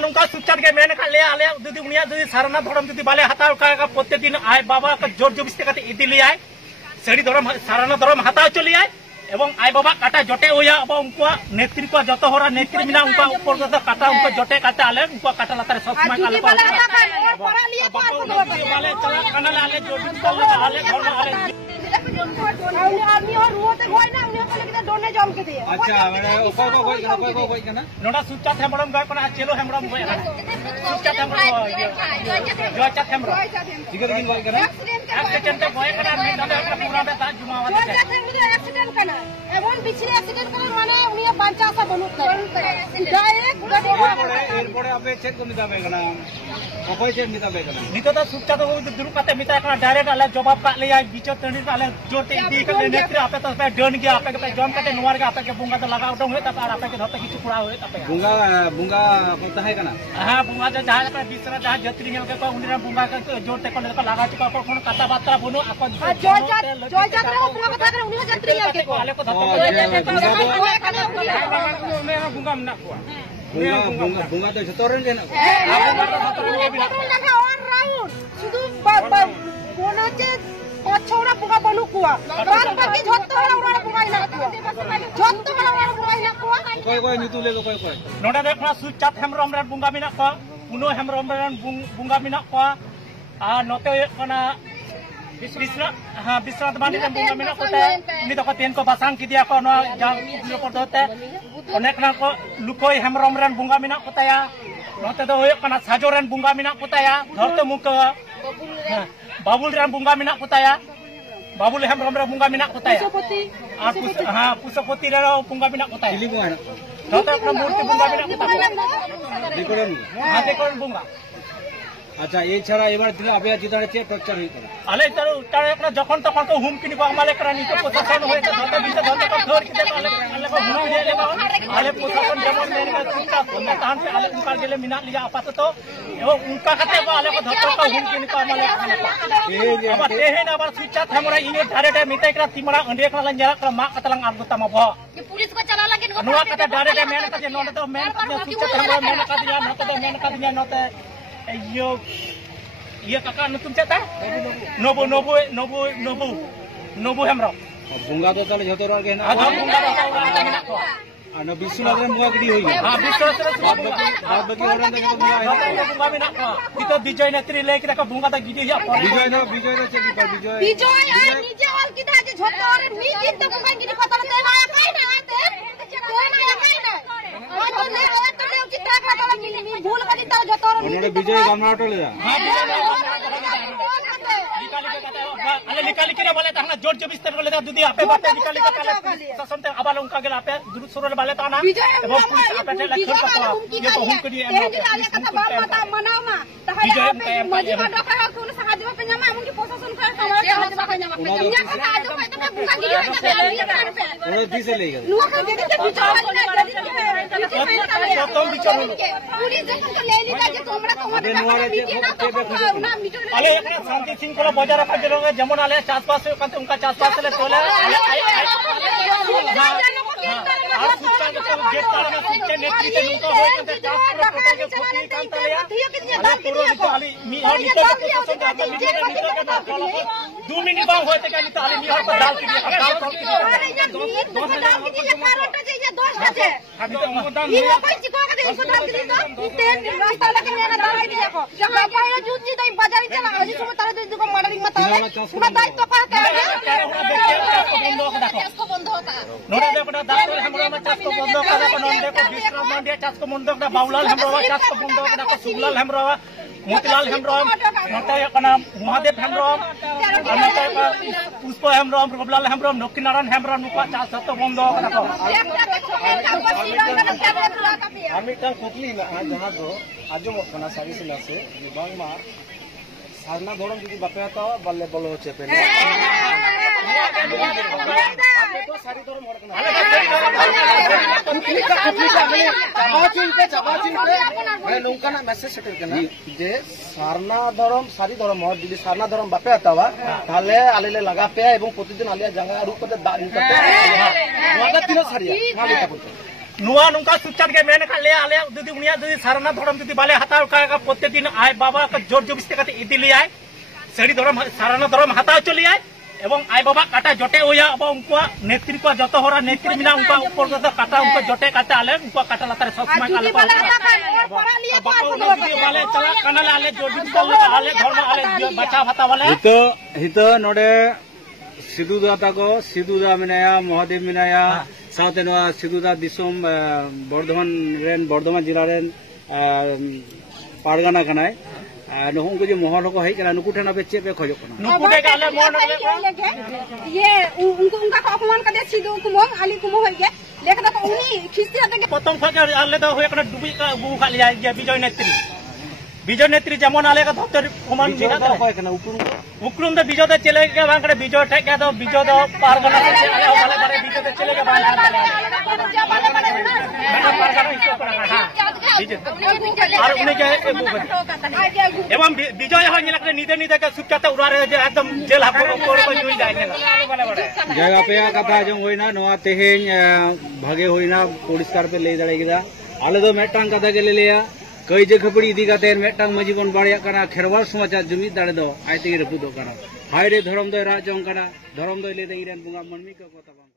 नुका सुचात के मेन का ले आले जुदी उनिया जुदी सारना धर्म जुदी बाले हताव का प्रत्येक दिन आय बाबा का जोर जबरदस्ती करते इदी लिया सड़ी धर्म सारना धर्म हताव चलिया एवं आय बाबा काटा जोटे होया अब उनको नेतृत्व जतो होरा नेतृत्व मिला उनका ऊपर जो काटा उनको जोटे काटा आले उनको काटा लातारे सब समय काले बाले चला काना आले जोर जबरदस्ती आले धर्म आले आदमी और रोते होय ना उन्हें को लेके दोने जम के दिए अच्छा माने कोई कना नोडा सुचात हेमरम गय कना चेलो हेमरम गय सुचात हेमरम जोचात हेमरम दिगर दिन गय कना एक्सीडेंट के गय कना मिटाले पूरा में ता जुमावा दे जोचात हेमरम एक्सीडेंट कना एवं बिछले एक्सीडेंट कना माने उनिया 50 सा बनू डायरेक्ट एरपरे आपे चेक को मिताबे कना कोई चेक मिताबे कना नितो ता सुचात दुरु काते मिता कना डायरेक्ट आले जवाब का ले आई बिचो तणी आले जोते दी के नेत्र आपे तो पे डन गया आपे के जम काटे नवार के आपे के बुंगा तो लगा उठो होय ता आपे के धते किछु पुरा होय तापे बुंगा पता है कना हां बुंगा जहां का बिसरा जहां जत्री नेल के को उनिरा बुंगा के जोते को लगा चुका कोन काटा बात्रा बनो आपन जोय जात रे पूरा कथा करे उनिरा जत्री नेल के को आले को धते बुंगा मना को बुंगा तो जतोरन लेना और राउंड শুধু কোন হচ্ছে छोड़ा पुगा बनू कुआ बात बाकी झत्तो वाला पुगा इना कुआ झत्तो वाला पुगा इना कुआ कोई नितु लेगो कोई नोडा देखना सुचात हेमरम रे बुंगा मिना को उनो हेमरम रे बुंगा मिना को आ नोते कना विश्रांत बानी रे बुंगा मिना कोते नि तो तेन को बासांग की दिया को न जा यो पर होते अनेक ना को लुकोय हेमरम रे बुंगा मिना कोताया नोते तो होय कना साजो रे बुंगा मिना कोताया धरते मुक बाबुल राम बुंगा मिना कोताया बाबुल हेमरम रे बुंगा मिना कोताया हां पुष्पति रे बुंगा मिना कोताया दिली को है तो अपना मूर्ति बुंगा मिना कोताया देखोन हां देखोन बुंगा अच्छा ये छड़ा एबार दिला अबे जितारे चे टक्कर होई करे आले तारो तारे एकना जखन तखन तो हुम किनि बामाले करा नी तो पोसासन होय तो धते बिते धते को धर के आले को हुनु जे लेबा आले पोसासन जेमन मेन का चिंता होने तान पे आले उनका गेले मिना लिया आपात तो एवं उनका कते को आले को धते को हुम किनि को आमाले अब ते हे ना बार सुचात हमरा इने डायरेक्ट मिते एकरा तिमरा अंडे एकरा लंजरा कर मा कतलंग आगुता मा भ ये पुलिस को चला लगे नुवा कते डायरेक्ट मेन का जे नोन तो मेन का सुचात हमरा मेन का दिया नते तो मेन का दिया नते यो ये काका न तुम चाहता नोबो हेमरा बुंगा तो तले जतो रे ना हां बुंगा तो ना विश्वनाथ रे मुगा गडी होई हां विश्वनाथ रे बात बाकी ओरन दे तो बुंगा में ना तो विजय नेत्री लेके रखा बुंगा तो गिडी या विजय चे विजय निजे वाल किदा जे झतो रे नी दिन तो बुंगा गिडी पता ते माया काई ना आते कोई ना काई ना तो ले तो ले चित्रा का तो भूल का दिता झतो रे विजय गामनाट ले जा हां अले निकाली के बोले त हमरा जोर जबरदस्ती बोले त दुदी आपे बाटे निकाली के शासन ते आबाल उनका गेल आपे दुरु सुरल वाले ताना एवं पुलिस आपे ले खेल पकड़ा ये तो हुम करी एम कथा बात मता मनाव ना तहले आपे मजीबा डका कोन सहाजवा पे नमा हमकी प्रशासन का सवाल सहाजवा पे नमा दुनिया का सहाजवा पे तो बुका गिरी होता पे ओने दिसे ले गए नुवा का देते ते बिचार वाले तो बिचार पुलिस जखन तो ले ली जे तोमरा अले एकरा शांति सिंह को बजा रखा जलोगे जमुन आले चासपास से कंते उनका चासपास से चले और सुचा के गेट ताला में सुचे नेत्री के नुका होय कंते चास पूरा टोटल के खोटी कांता ले अरे पूरा निकाली मी और निकल के सोचन का निकल के ना चलो 2 मिनट बांग होते के निकाली मी और पर डाल के डाल के दोस्त अभी तो मतदान ये कोई चिको का दे सुधार दी तो तेन रास्ता लगे ना डाल दिया को जब पहले जूची दई बाजारी चला आज सुबह तारे दे को मॉडलिंग मत आवे पूरा दायित्व पा के को बंद होता नोडा दे बड़ा दास हमरा में चास को बंद करे को नोन दे को विश्राम मान दे चास को बंद करे बाउलाल हमरा चास को बंद करे को सुगलाल हमरा मोतीलाल हेमरम नोते कना महादेव हेमरम नोते पुष्प हेमरम प्रभुलाल हेमरम नक्कीनारायण हेमरम नुका चास तो बंद करे को आमिटा कुकली ना जहां दो आजम कना सारी से से बांगमा सारना धरम जदी बापे तो बल्ले बल होचे पे तो सारी धरम हर कना मैं नौका ना मैसेज सेटल करना जे सारना धरम सारी धरम हर जदी सारना धरम बापे आतावा ताले आलेले लगा पे एवं प्रतिदिन आलिया जंगा रूप पे दान करते वादा तीन सारिया ना लेता बोलते नुआ नुका सुचार के मेन का ले आले जुदी उनिया जुदी सारना धर्म जुदी बाले हताव का प्रत्येक दिन आय बाबा का जोर जबरदस्ती करते इदी लियाय सड़ी धर्म सारना धर्म हताव चलियाय एवं आय बाबा काटा जोटे होया अब उनको नेत्री को जतो होरा नेत्री मिना उनका ऊपर तो काटा उनको जोटे काटा आले उनको काटा लातारे सब समय काले बाले चला कनल आले जोर जबरदस्ती आले धर्म आले बचा हता वाले हित नोडे सिदुदा ताको सिदुदा मिनाया महादेव मिनाया साथ सिदुदा दिसोम बर्धमान जिला रेन पारगाना कनाय नुको जो मोहर को हेज नुकु ठेन पे चे पे खोजो नुकु के आले मोहर ये उनका अपमान कदे सिदु कुमो आली कुमो होय गे लेक दा उनी खिस्ती आते प्रथम खके आले द होय कना डुबी का गु खाली जाय जे विजय नेत्री जेमन आले का धोतर कमान दिना तो होय कना उक्रुम द विजय द चले के बांग करे विजय ठे के दो विजय द पारगना से आले वाले करे विजय द चले के बांग और उन्हें के एवं विजय हो निलक निदे निदे के सुचाता उड़ारे एकदम जेल हाको को यूज जाय जगह पे कथा जो होइना नोआ तेहेन भागे होइना परिष्कार पे ले दाड़े गिदा आले दो मेटांग कथा के ले लिया कई जे खपड़ी इदी काते मेटांग मजीबन बाड़िया कना खेरवाल समाचार जुमिद दाड़े दो आयते गे रपुदो कना हाय रे धरम दो राजों कना धरम दो ले दे इरेन बुंगा मनमी को कथा